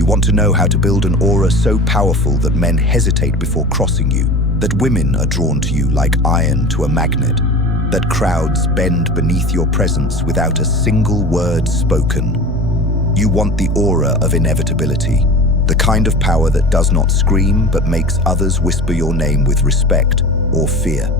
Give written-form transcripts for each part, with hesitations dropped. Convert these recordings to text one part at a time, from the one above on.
You want to know how to build an aura so powerful that men hesitate before crossing you, that women are drawn to you like iron to a magnet, that crowds bend beneath your presence without a single word spoken. You want the aura of inevitability, the kind of power that does not scream but makes others whisper your name with respect or fear.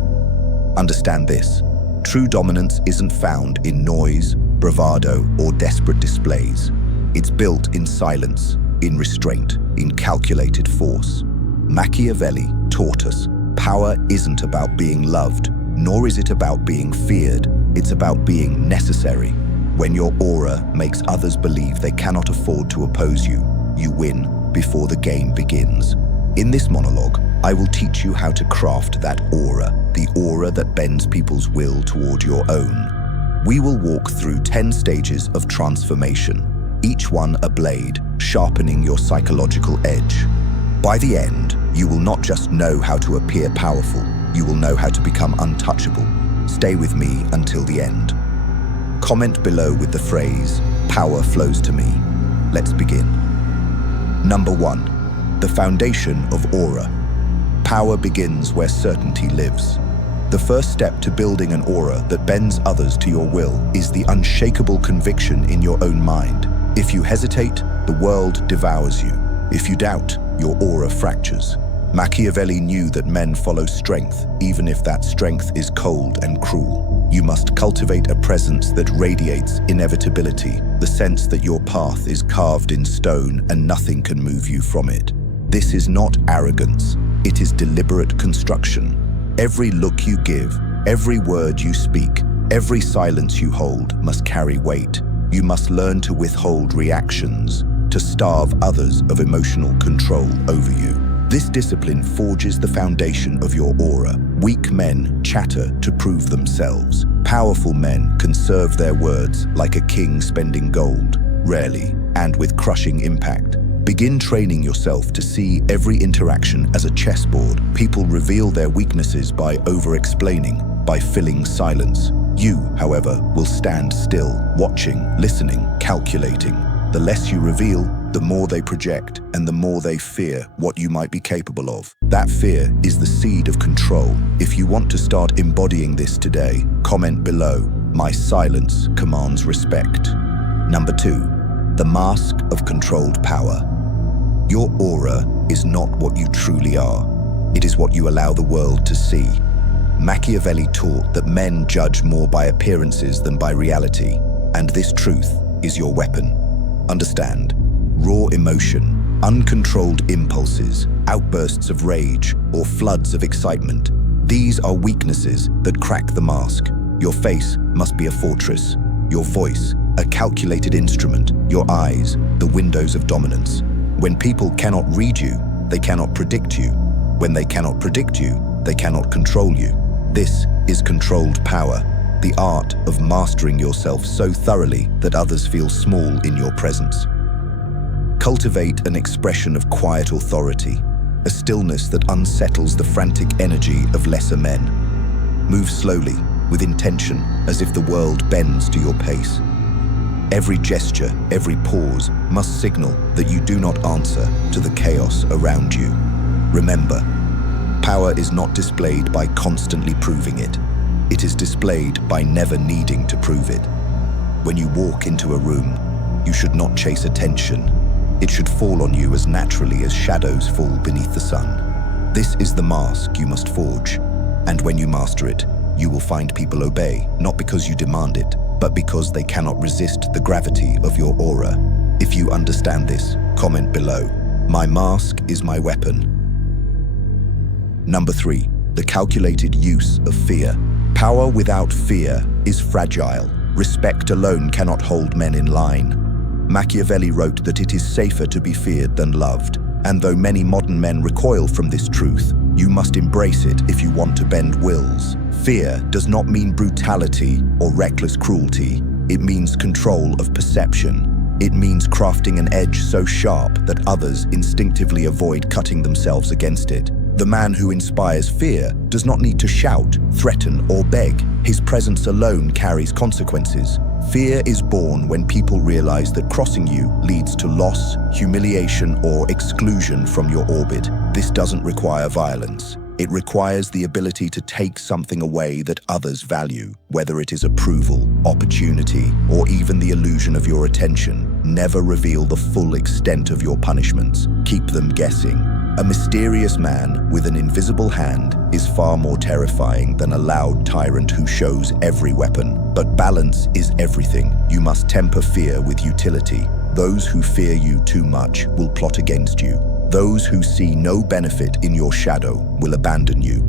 Understand this: true dominance isn't found in noise, bravado, or desperate displays. It's built in silence, in restraint, in calculated force. Machiavelli taught us power isn't about being loved, nor is it about being feared. It's about being necessary. When your aura makes others believe they cannot afford to oppose you, you win before the game begins. In this monologue, I will teach you how to craft that aura, the aura that bends people's will toward your own. We will walk through 10 stages of transformation, each one a blade, sharpening your psychological edge. By the end, you will not just know how to appear powerful, you will know how to become untouchable. Stay with me until the end. Comment below with the phrase, "Power flows to me." Let's begin. Number 1. The foundation of aura. Power begins where certainty lives. The first step to building an aura that bends others to your will is the unshakable conviction in your own mind. If you hesitate, the world devours you. If you doubt, your aura fractures. Machiavelli knew that men follow strength, even if that strength is cold and cruel. You must cultivate a presence that radiates inevitability, the sense that your path is carved in stone and nothing can move you from it. This is not arrogance, it is deliberate construction. Every look you give, every word you speak, every silence you hold must carry weight. You must learn to withhold reactions, to starve others of emotional control over you. This discipline forges the foundation of your aura. Weak men chatter to prove themselves. Powerful men conserve their words like a king spending gold, rarely and with crushing impact. Begin training yourself to see every interaction as a chessboard. People reveal their weaknesses by over-explaining, by filling silence. You, however, will stand still, watching, listening, calculating. The less you reveal, the more they project, and the more they fear what you might be capable of. That fear is the seed of control. If you want to start embodying this today, comment below. My silence commands respect. Number 2. The mask of controlled power. Your aura is not what you truly are. It is what you allow the world to see. Machiavelli taught that men judge more by appearances than by reality, and this truth is your weapon. Understand, raw emotion, uncontrolled impulses, outbursts of rage, or floods of excitement, these are weaknesses that crack the mask. Your face must be a fortress, your voice a calculated instrument, your eyes the windows of dominance. When people cannot read you, they cannot predict you. When they cannot predict you, they cannot control you. This is controlled power, the art of mastering yourself so thoroughly that others feel small in your presence. Cultivate an expression of quiet authority, a stillness that unsettles the frantic energy of lesser men. Move slowly, with intention, as if the world bends to your pace. Every gesture, every pause must signal that you do not answer to the chaos around you. Remember, power is not displayed by constantly proving it. It is displayed by never needing to prove it. When you walk into a room, you should not chase attention. It should fall on you as naturally as shadows fall beneath the sun. This is the mask you must forge, and when you master it, you will find people obey, not because you demand it, but because they cannot resist the gravity of your aura. If you understand this, comment below. My mask is my weapon. Number 3, the calculated use of fear. Power without fear is fragile. Respect alone cannot hold men in line. Machiavelli wrote that it is safer to be feared than loved, and though many modern men recoil from this truth, you must embrace it if you want to bend wills. Fear does not mean brutality or reckless cruelty. It means control of perception. It means crafting an edge so sharp that others instinctively avoid cutting themselves against it. The man who inspires fear does not need to shout, threaten, or beg. His presence alone carries consequences. Fear is born when people realize that crossing you leads to loss, humiliation, or exclusion from your orbit. This doesn't require violence. It requires the ability to take something away that others value, whether it is approval, opportunity, or even the illusion of your attention. Never reveal the full extent of your punishments. Keep them guessing. A mysterious man with an invisible hand is far more terrifying than a loud tyrant who shows every weapon. But balance is everything. You must temper fear with utility. Those who fear you too much will plot against you. Those who see no benefit in your shadow will abandon you.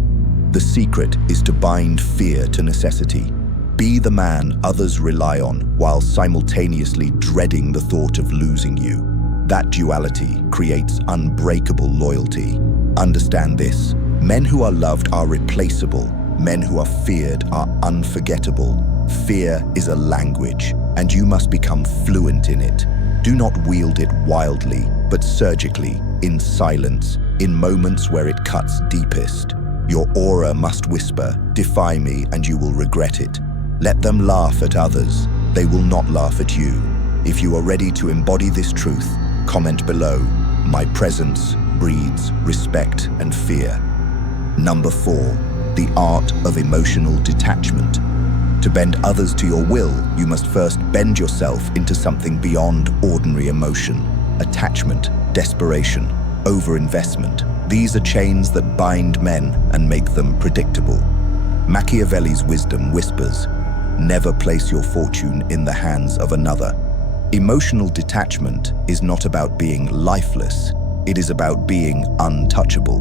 The secret is to bind fear to necessity. Be the man others rely on while simultaneously dreading the thought of losing you. That duality creates unbreakable loyalty. Understand this: men who are loved are replaceable. Men who are feared are unforgettable. Fear is a language, and you must become fluent in it. Do not wield it wildly, but surgically, in silence, in moments where it cuts deepest. Your aura must whisper, "Defy me and you will regret it." Let them laugh at others. They will not laugh at you. If you are ready to embody this truth, comment below. My presence breeds respect and fear. Number 4, the art of emotional detachment. To bend others to your will, you must first bend yourself into something beyond ordinary emotion. Attachment, desperation, overinvestment. These are chains that bind men and make them predictable. Machiavelli's wisdom whispers, never place your fortune in the hands of another. Emotional detachment is not about being lifeless. It is about being untouchable.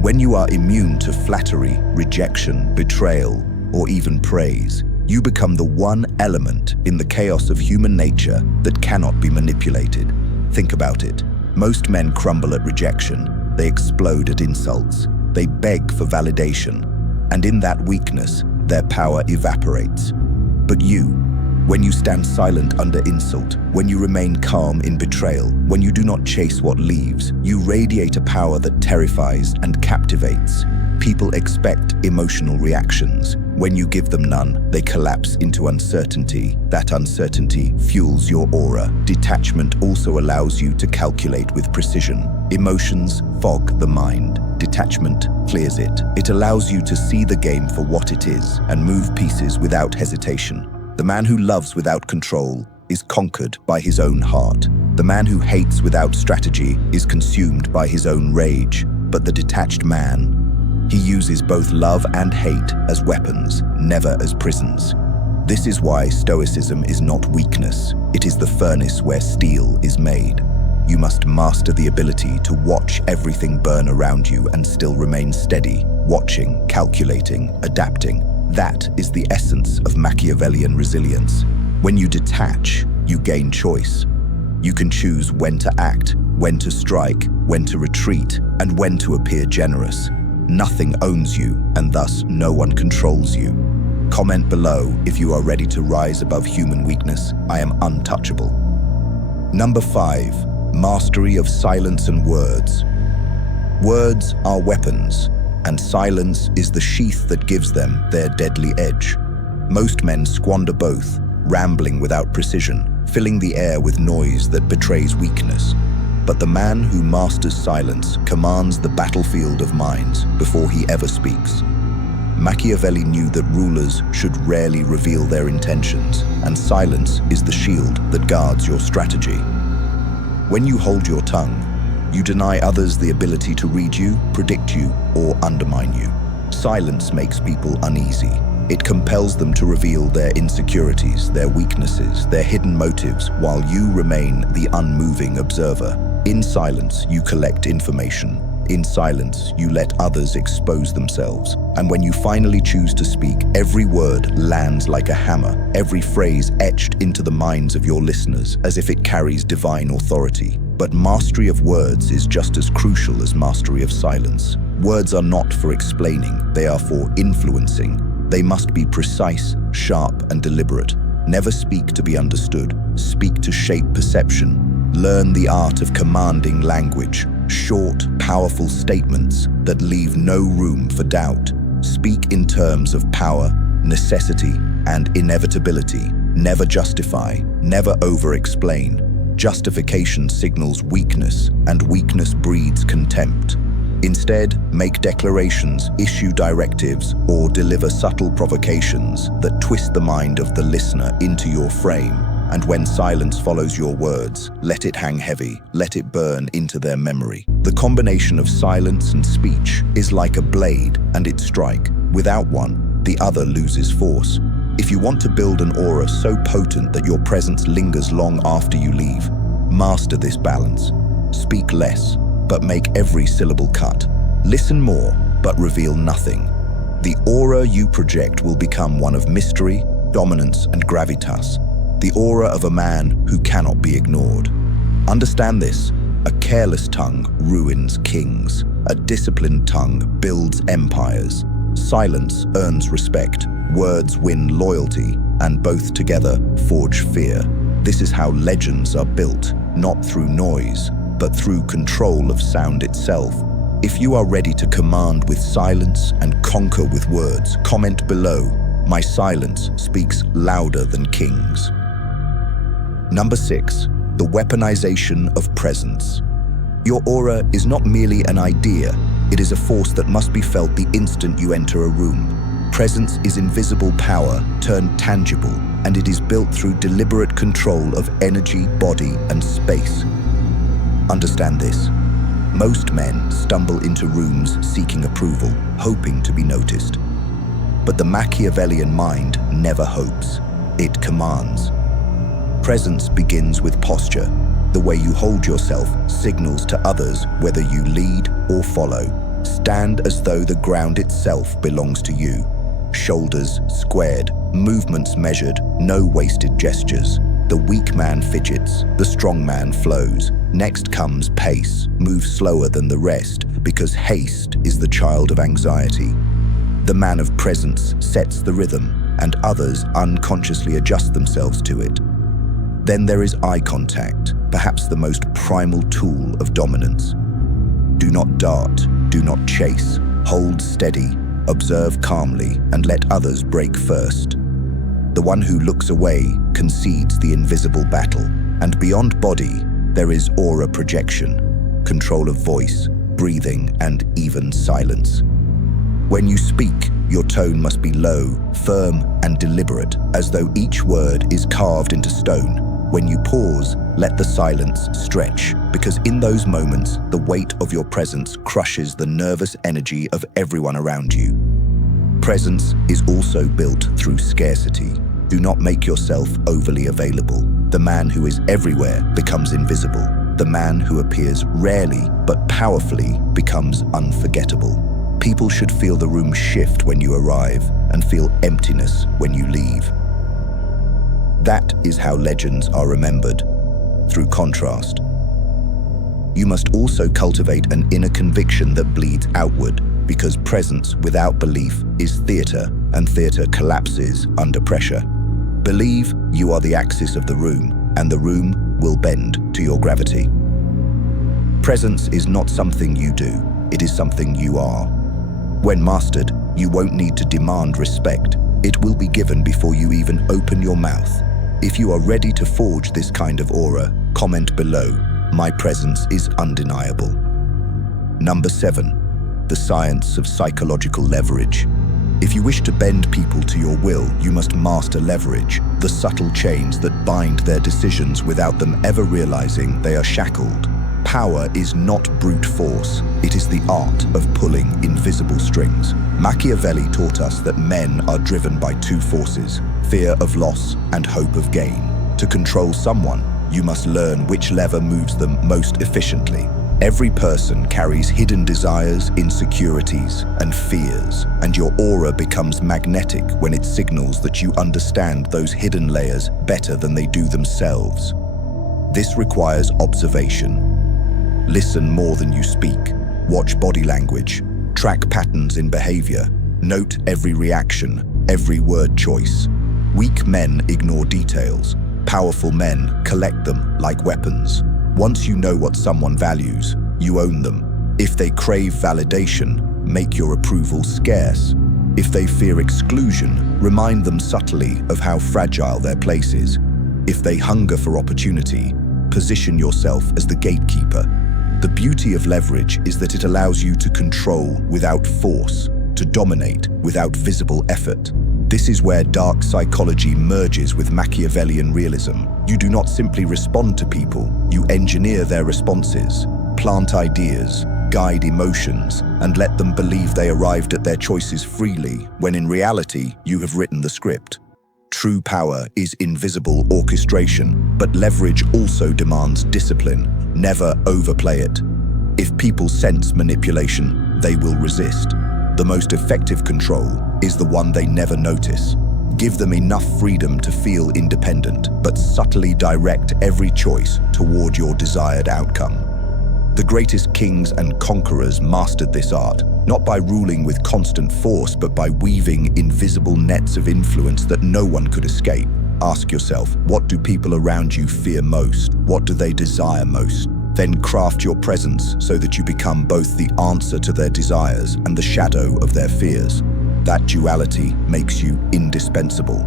When you are immune to flattery, rejection, betrayal, or even praise, you become the one element in the chaos of human nature that cannot be manipulated. Think about it. Most men crumble at rejection. They explode at insults. They beg for validation. And in that weakness, their power evaporates. But you, when you stand silent under insult, when you remain calm in betrayal, when you do not chase what leaves, you radiate a power that terrifies and captivates. People expect emotional reactions. When you give them none, they collapse into uncertainty. That uncertainty fuels your aura. Detachment also allows you to calculate with precision. Emotions fog the mind. Detachment clears it. It allows you to see the game for what it is and move pieces without hesitation. The man who loves without control is conquered by his own heart. The man who hates without strategy is consumed by his own rage. But the detached man, he uses both love and hate as weapons, never as prisons. This is why Stoicism is not weakness. It is the furnace where steel is made. You must master the ability to watch everything burn around you and still remain steady, watching, calculating, adapting. That is the essence of Machiavellian resilience. When you detach, you gain choice. You can choose when to act, when to strike, when to retreat, and when to appear generous. Nothing owns you, and thus no one controls you. Comment below if you are ready to rise above human weakness. I am untouchable. Number 5, mastery of silence and words. Words are weapons, and silence is the sheath that gives them their deadly edge. Most men squander both, rambling without precision, filling the air with noise that betrays weakness. But the man who masters silence commands the battlefield of minds before he ever speaks. Machiavelli knew that rulers should rarely reveal their intentions, and silence is the shield that guards your strategy. When you hold your tongue, you deny others the ability to read you, predict you, or undermine you. Silence makes people uneasy. It compels them to reveal their insecurities, their weaknesses, their hidden motives, while you remain the unmoving observer. In silence, you collect information. In silence, you let others expose themselves. And when you finally choose to speak, every word lands like a hammer, every phrase etched into the minds of your listeners, as if it carries divine authority. But mastery of words is just as crucial as mastery of silence. Words are not for explaining, they are for influencing. They must be precise, sharp, and deliberate. Never speak to be understood. Speak to shape perception. Learn the art of commanding language. Short, powerful statements that leave no room for doubt. Speak in terms of power, necessity, and inevitability. Never justify, never over-explain. Justification signals weakness, and weakness breeds contempt. Instead, make declarations, issue directives, or deliver subtle provocations that twist the mind of the listener into your frame. And when silence follows your words, let it hang heavy, let it burn into their memory. The combination of silence and speech is like a blade and its strike. Without one, the other loses force. If you want to build an aura so potent that your presence lingers long after you leave, master this balance. Speak less, but make every syllable cut. Listen more, but reveal nothing. The aura you project will become one of mystery, dominance, and gravitas. The aura of a man who cannot be ignored. Understand this: a careless tongue ruins kings. A disciplined tongue builds empires. Silence earns respect. Words win loyalty, and both together forge fear. This is how legends are built, not through noise, but through control of sound itself. If you are ready to command with silence and conquer with words, comment below. My silence speaks louder than kings. Number 6, the weaponization of presence. Your aura is not merely an idea, it is a force that must be felt the instant you enter a room. Presence is invisible power turned tangible, and it is built through deliberate control of energy, body, and space. Understand this: most men stumble into rooms seeking approval, hoping to be noticed. But the Machiavellian mind never hopes, it commands. Presence begins with posture. The way you hold yourself signals to others whether you lead or follow. Stand as though the ground itself belongs to you. Shoulders squared, movements measured, no wasted gestures. The weak man fidgets, the strong man flows. Next comes pace. Move slower than the rest, because haste is the child of anxiety. The man of presence sets the rhythm, and others unconsciously adjust themselves to it. Then there is eye contact, perhaps the most primal tool of dominance. Do not dart, do not chase. Hold steady, observe calmly, and let others break first. The one who looks away concedes the invisible battle. And beyond body, there is aura projection, control of voice, breathing, and even silence. When you speak, your tone must be low, firm, and deliberate, as though each word is carved into stone. When you pause, let the silence stretch, because in those moments, the weight of your presence crushes the nervous energy of everyone around you. Presence is also built through scarcity. Do not make yourself overly available. The man who is everywhere becomes invisible. The man who appears rarely but powerfully becomes unforgettable. People should feel the room shift when you arrive and feel emptiness when you leave. That is how legends are remembered, through contrast. You must also cultivate an inner conviction that bleeds outward, because presence without belief is theater, and theater collapses under pressure. Believe you are the axis of the room, and the room will bend to your gravity. Presence is not something you do, it is something you are. When mastered, you won't need to demand respect. It will be given before you even open your mouth. If you are ready to forge this kind of aura, comment below. My presence is undeniable. Number 7, the science of psychological leverage. If you wish to bend people to your will, you must master leverage, the subtle chains that bind their decisions without them ever realizing they are shackled. Power is not brute force, it is the art of pulling invisible strings. Machiavelli taught us that men are driven by two forces, fear of loss and hope of gain. To control someone, you must learn which lever moves them most efficiently. Every person carries hidden desires, insecurities, and fears, and your aura becomes magnetic when it signals that you understand those hidden layers better than they do themselves. This requires observation. Listen more than you speak. Watch body language. Track patterns in behavior. Note every reaction, every word choice. Weak men ignore details. Powerful men collect them like weapons. Once you know what someone values, you own them. If they crave validation, make your approval scarce. If they fear exclusion, remind them subtly of how fragile their place is. If they hunger for opportunity, position yourself as the gatekeeper. The beauty of leverage is that it allows you to control without force, to dominate without visible effort. This is where dark psychology merges with Machiavellian realism. You do not simply respond to people, you engineer their responses, plant ideas, guide emotions, and let them believe they arrived at their choices freely, when in reality, you have written the script. True power is invisible orchestration, but leverage also demands discipline. Never overplay it. If people sense manipulation, they will resist. The most effective control is the one they never notice. Give them enough freedom to feel independent, but subtly direct every choice toward your desired outcome. The greatest kings and conquerors mastered this art, not by ruling with constant force, but by weaving invisible nets of influence that no one could escape. Ask yourself, what do people around you fear most? What do they desire most? Then craft your presence so that you become both the answer to their desires and the shadow of their fears. That duality makes you indispensable.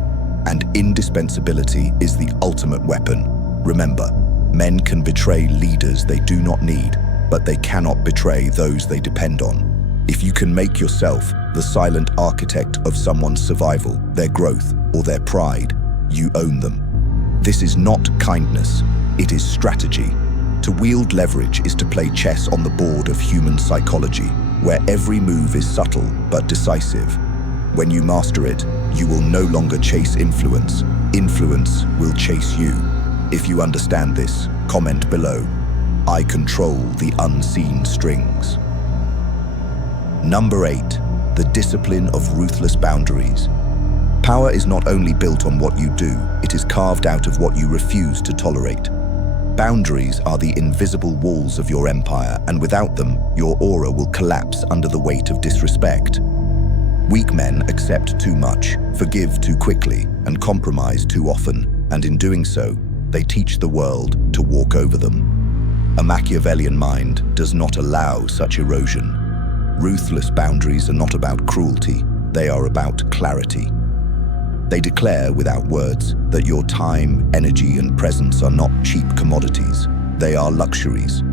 And indispensability is the ultimate weapon. Remember, men can betray leaders they do not need, but they cannot betray those they depend on. If you can make yourself the silent architect of someone's survival, their growth, or their pride, you own them. This is not kindness, it is strategy. To wield leverage is to play chess on the board of human psychology, where every move is subtle but decisive. When you master it, you will no longer chase influence. Influence will chase you. If you understand this, comment below. I control the unseen strings. Number 8, the discipline of ruthless boundaries. Power is not only built on what you do, it is carved out of what you refuse to tolerate. Boundaries are the invisible walls of your empire, and without them, your aura will collapse under the weight of disrespect. Weak men accept too much, forgive too quickly, and compromise too often, and in doing so, they teach the world to walk over them. A Machiavellian mind does not allow such erosion. Ruthless boundaries are not about cruelty, they are about clarity. They declare without words that your time, energy, and presence are not cheap commodities, they are luxuries.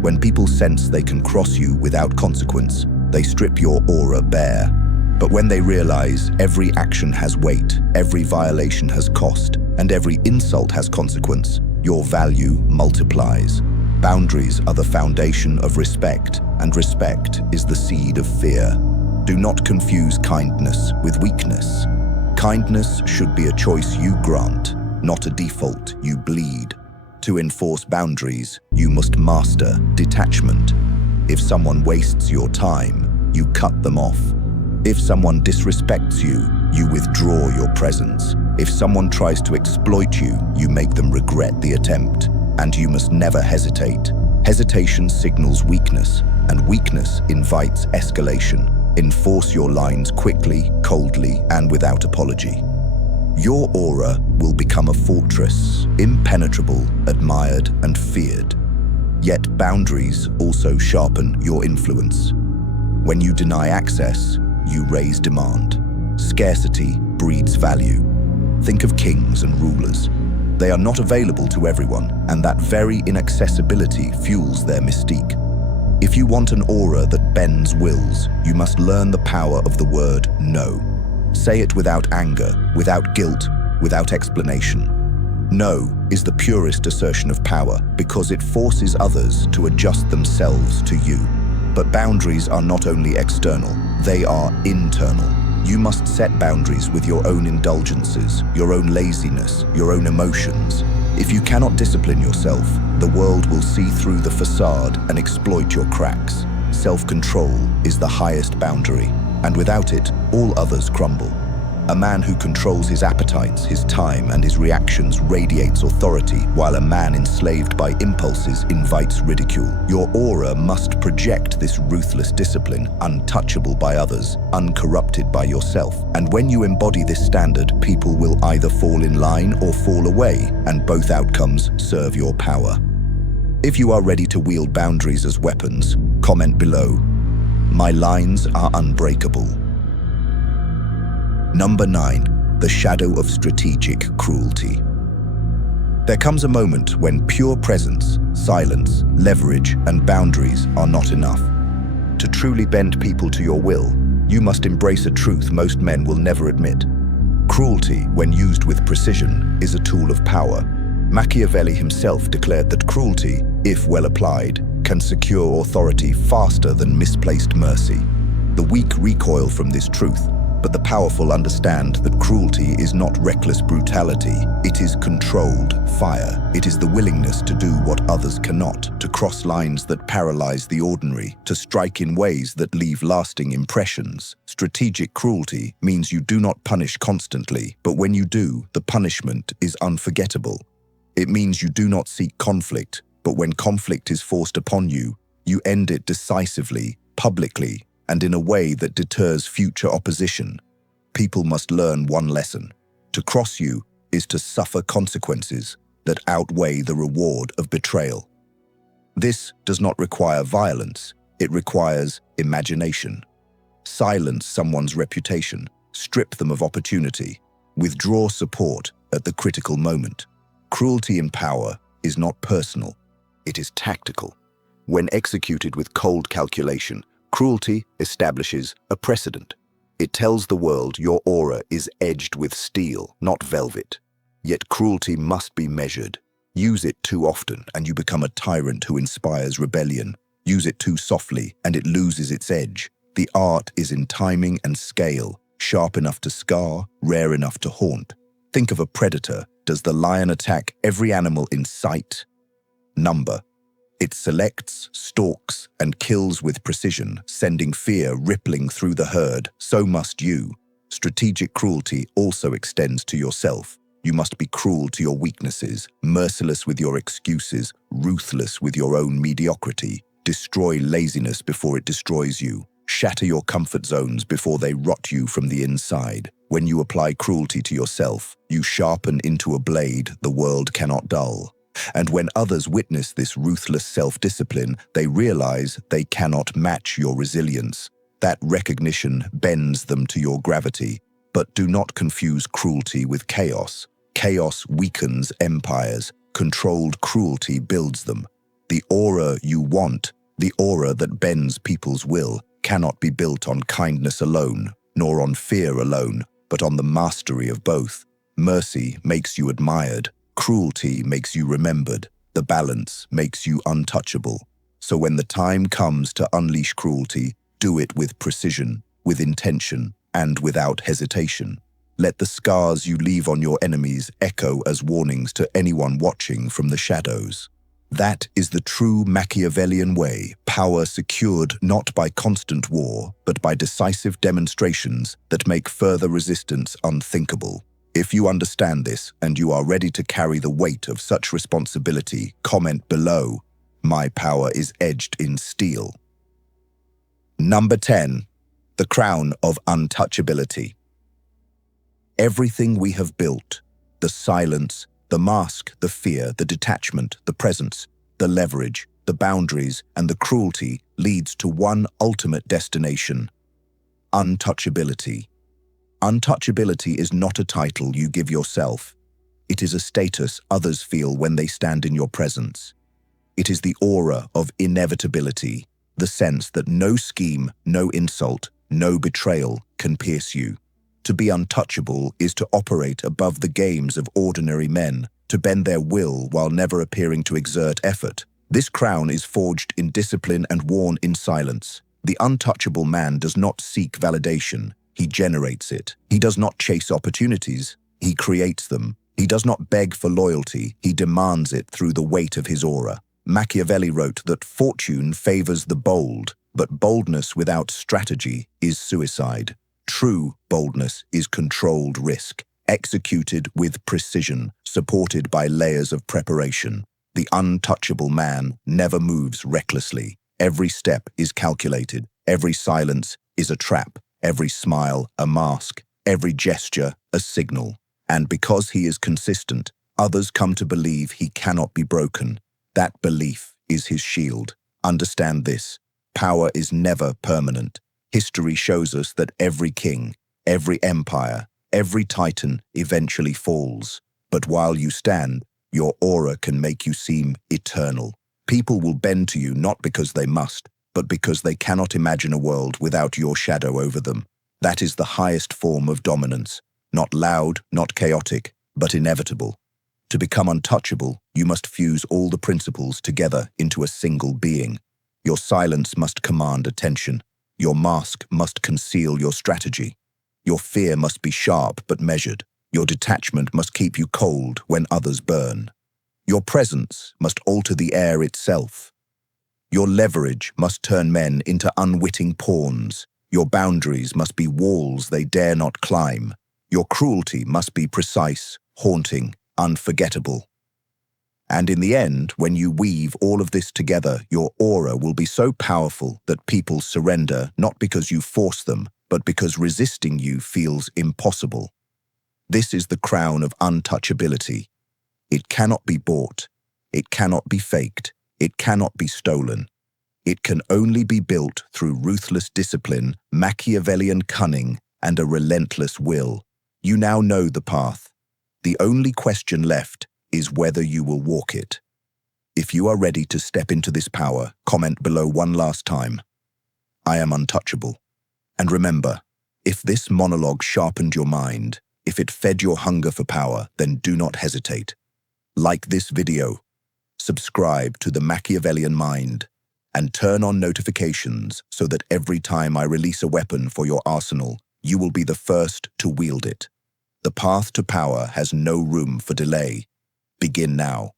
When people sense they can cross you without consequence, they strip your aura bare. But when they realize every action has weight, every violation has cost, and every insult has consequence, your value multiplies. Boundaries are the foundation of respect, and respect is the seed of fear. Do not confuse kindness with weakness. Kindness should be a choice you grant, not a default you bleed. To enforce boundaries, you must master detachment. If someone wastes your time, you cut them off. If someone disrespects you, you withdraw your presence. If someone tries to exploit you, you make them regret the attempt. And you must never hesitate. Hesitation signals weakness, and weakness invites escalation. Enforce your lines quickly, coldly, and without apology. Your aura will become a fortress, impenetrable, admired, and feared. Yet boundaries also sharpen your influence. When you deny access, you raise demand. Scarcity breeds value. Think of kings and rulers. They are not available to everyone, and that very inaccessibility fuels their mystique. If you want an aura that bends wills, you must learn the power of the word no. Say it without anger, without guilt, without explanation. No is the purest assertion of power because it forces others to adjust themselves to you. But boundaries are not only external, they are internal. You must set boundaries with your own indulgences, your own laziness, your own emotions. If you cannot discipline yourself, the world will see through the facade and exploit your cracks. Self-control is the highest boundary, and without it, all others crumble. A man who controls his appetites, his time, and his reactions radiates authority, while a man enslaved by impulses invites ridicule. Your aura must project this ruthless discipline, untouchable by others, uncorrupted by yourself. And when you embody this standard, people will either fall in line or fall away, and both outcomes serve your power. If you are ready to wield boundaries as weapons, comment below. My lines are unbreakable. Number 9. The shadow of strategic cruelty. There comes a moment when pure presence, silence, leverage, and boundaries are not enough. To truly bend people to your will, you must embrace a truth most men will never admit. Cruelty, when used with precision, is a tool of power. Machiavelli himself declared that cruelty, if well applied, can secure authority faster than misplaced mercy. The weak recoil from this truth, but the powerful understand that cruelty is not reckless brutality. It is controlled fire. It is the willingness to do what others cannot, to cross lines that paralyze the ordinary, to strike in ways that leave lasting impressions. Strategic cruelty means you do not punish constantly, but when you do, the punishment is unforgettable. It means you do not seek conflict, but when conflict is forced upon you, you end it decisively, publicly, and in a way that deters future opposition. People must learn one lesson. To cross you is to suffer consequences that outweigh the reward of betrayal. This does not require violence, it requires imagination. Silence someone's reputation, strip them of opportunity, withdraw support at the critical moment. Cruelty in power is not personal, it is tactical. When executed with cold calculation, cruelty establishes a precedent. It tells the world your aura is edged with steel, not velvet. Yet cruelty must be measured. Use it too often and you become a tyrant who inspires rebellion. Use it too softly and it loses its edge. The art is in timing and scale, sharp enough to scar, rare enough to haunt. Think of a predator. Does the lion attack every animal in sight? Number. It selects, stalks, and kills with precision, sending fear rippling through the herd. So must you. Strategic cruelty also extends to yourself. You must be cruel to your weaknesses, merciless with your excuses, ruthless with your own mediocrity. Destroy laziness before it destroys you. Shatter your comfort zones before they rot you from the inside. When you apply cruelty to yourself, you sharpen into a blade the world cannot dull. And when others witness this ruthless self-discipline, they realize they cannot match your resilience. That recognition bends them to your gravity. But do not confuse cruelty with chaos. Chaos weakens empires. Controlled cruelty builds them. The aura you want, the aura that bends people's will, cannot be built on kindness alone, nor on fear alone, but on the mastery of both. Mercy makes you admired. Cruelty makes you remembered. The balance makes you untouchable. So when the time comes to unleash cruelty, do it with precision, with intention, and without hesitation. Let the scars you leave on your enemies echo as warnings to anyone watching from the shadows. That is the true Machiavellian way, power secured not by constant war, but by decisive demonstrations that make further resistance unthinkable. If you understand this and you are ready to carry the weight of such responsibility, comment below. My power is edged in steel. Number 10. The crown of untouchability. Everything we have built, the silence, the mask, the fear, the detachment, the presence, the leverage, the boundaries, and the cruelty leads to one ultimate destination: untouchability. Untouchability is not a title you give yourself. It is a status others feel when they stand in your presence. It is the aura of inevitability, the sense that no scheme, no insult, no betrayal can pierce you. To be untouchable is to operate above the games of ordinary men, to bend their will while never appearing to exert effort. This crown is forged in discipline and worn in silence. The untouchable man does not seek validation. He generates it. He does not chase opportunities. He creates them. He does not beg for loyalty. He demands it through the weight of his aura. Machiavelli wrote that fortune favors the bold, but boldness without strategy is suicide. True boldness is controlled risk, executed with precision, supported by layers of preparation. The untouchable man never moves recklessly. Every step is calculated. Every silence is a trap. Every smile a mask. Every gesture a signal. And because he is consistent, others come to believe he cannot be broken. That belief is his shield. Understand this: power is never permanent. History shows us that every king, Every empire, every titan eventually falls. But while you stand, your aura can make you seem eternal. People will bend to you not because they must, but because they cannot imagine a world without your shadow over them. That is the highest form of dominance. Not loud, not chaotic, but inevitable. To become untouchable, you must fuse all the principles together into a single being. Your silence must command attention. Your mask must conceal your strategy. Your fear must be sharp but measured. Your detachment must keep you cold when others burn. Your presence must alter the air itself. Your leverage must turn men into unwitting pawns. Your boundaries must be walls they dare not climb. Your cruelty must be precise, haunting, unforgettable. And in the end, when you weave all of this together, your aura will be so powerful that people surrender not because you force them, but because resisting you feels impossible. This is the crown of untouchability. It cannot be bought. It cannot be faked. It cannot be stolen. It can only be built through ruthless discipline, Machiavellian cunning, and a relentless will. You now know the path. The only question left is whether you will walk it. If you are ready to step into this power, comment below one last time. I am untouchable. And remember, if this monologue sharpened your mind, if it fed your hunger for power, then do not hesitate. Like this video, subscribe to the Machiavellian Mind, and turn on notifications so that every time I release a weapon for your arsenal, you will be the first to wield it. The path to power has no room for delay. Begin now.